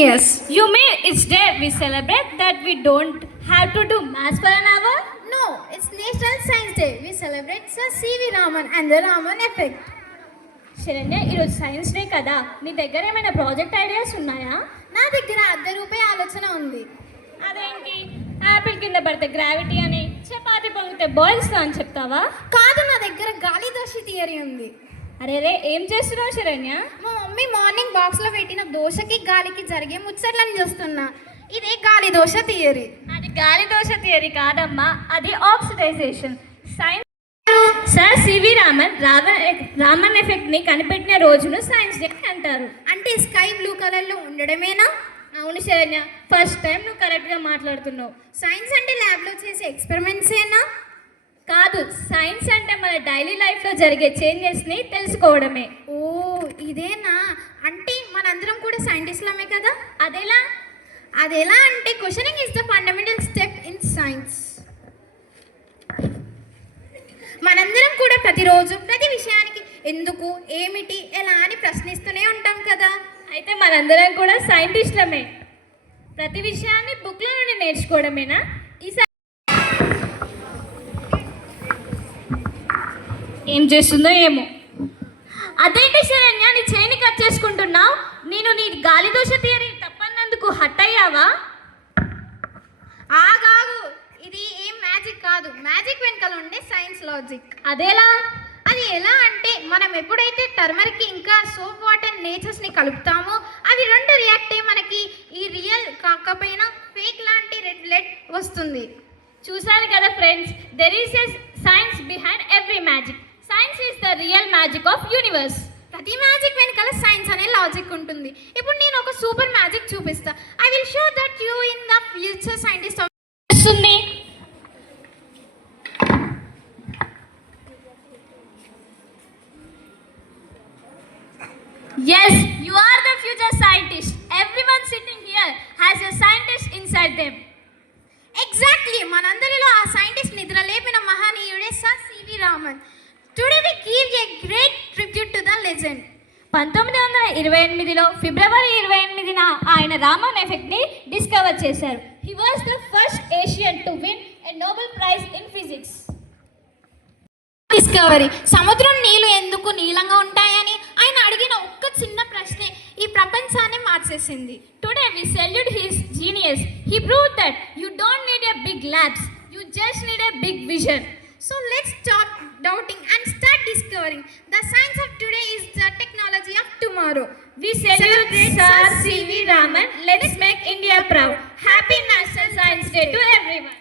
Yes. You mean it's day we celebrate that we don't have to do maths for an hour? No, it's National Science Day. We celebrate Sir C.V. Raman and the Raman effect. Saranya ఈరోజు science day కదా నీ దగ్గర ఏమైనా project ideas ఉన్నాయా? నా దగ్గర ₹1 ఆలోచన ఉంది. అదేంటి యాపిల్ కింద పడితే గ్రావిటీ అని, చపాతి పొంగితే బాయిల్స్ అని చెప్తావా? కాదు, నా దగ్గర గాలి దోశ థియరీ ఉంది. అరే రే, ఏం చేస్తున్నావు శరణ్య? మా మమ్మీ మార్నింగ్ బాక్స్లో పెట్టిన దోశకి గాలికి జరిగే ముచ్చట్లని చూస్తున్నా. ఇదే గాలి దోశ థియరీ. అది గాలి దోశ థియరీ కాదమ్మా, అది oxidization. Science sir CV Raman ఎఫెక్ట్ని కనిపెట్టిన రోజును సైన్స్ డే అంటారు. అంటే స్కై బ్లూ కలర్లో ఉండడమేనా? అవును శరణ్య, ఫస్ట్ టైం నువ్వు కరెక్ట్గా మాట్లాడుతున్నావు. సైన్స్ అంటే ల్యాబ్లో చేసే ఎక్స్పెరిమెంట్సేనా? కాదు, సైన్స్ అంటే మన డైలీ లైఫ్లో జరిగే చేంజెస్ని తెలుసుకోవడమే. ఓ ఇదేనా? అంటే మనందరం కూడా సైంటిస్ట్లమే కదా? అదెలా అంటే questioning is the fundamental step in science. మనందరం కూడా ప్రతిరోజు ప్రతి విషయానికి ఎందుకు, ఏమిటి, ఎలా అని ప్రశ్నిస్తూనే ఉంటాం కదా. అయితే మనందరం కూడా సైంటిస్ట్లమే. ప్రతి విషయాన్ని బుక్ల నుండి నేర్చుకోవడమేనా? ఈసారి ఏం చేస్తుందో ఏమో. అదేంటి శరణ్య, నీ చేయిని కట్ చేసుకుంటున్నావు? నేను నీ గాలి దోశ థియరీ తప్పన్నందుకు హట్ అయ్యావా? ఆగాగు, ఇది ఏం మ్యాజిక్ కాదు. మ్యాజిక్ వెనకాల ఉండే సైన్స్ లాజిక్. అదేలా? అది ఎలా అంటే మనం ఎప్పుడైతే టర్మరిక్ ఇంకా సోప్ వాటర్ నేచర్స్ని కలుపుతామో అవి రెండు రియాక్ట్ అయ్యి మనకి ఈ రియల్ కాకపోయినా ఫేక్ లాంటి రెడ్ బ్లడ్ వస్తుంది. చూసారు కదా friends, there is a science behind every magic. Science is the real magic of universe. ప్రతి మ్యాజిక్ వెనకాల సైన్స్ అనే లాజిక్ ఉంటుంది. ఇప్పుడు నేను ఒక సూపర్ మ్యాజిక్ చూపిస్తా. I will show that you in the future scientist వస్తుంది. Yes, you are the future scientist. Everyone sitting here has a scientist inside them. Exactly, మనందరిలో ఆ సైంటిస్ట్ నిద్ర లేపిన మహనీయుడే sir CV Raman. Today we give a great tribute to the legend. 1928లో ఫిబ్రవరి 28న ఆయన రామన్ ఎఫెక్ట్ని డిస్కవర్ చేశారు. He was the first Asian to win a Nobel prize in physics. Discovery సముద్రం నీళ్లు ఎందుకు నీలంగా ఉంటాయని ఆయన అడిగిన ఒక్క చిన్న ప్రశ్నే ఈ ప్రపంచాన్ని మార్చేసింది. Today we salute his genius. He proved that you don't need a big labs, you just need a big vision. So let's stop doubting and start discovering. The science of today is the technology of tomorrow. We celebrate Sir C.V. Raman. Let's make India proud. Happy National Science Day to everyone.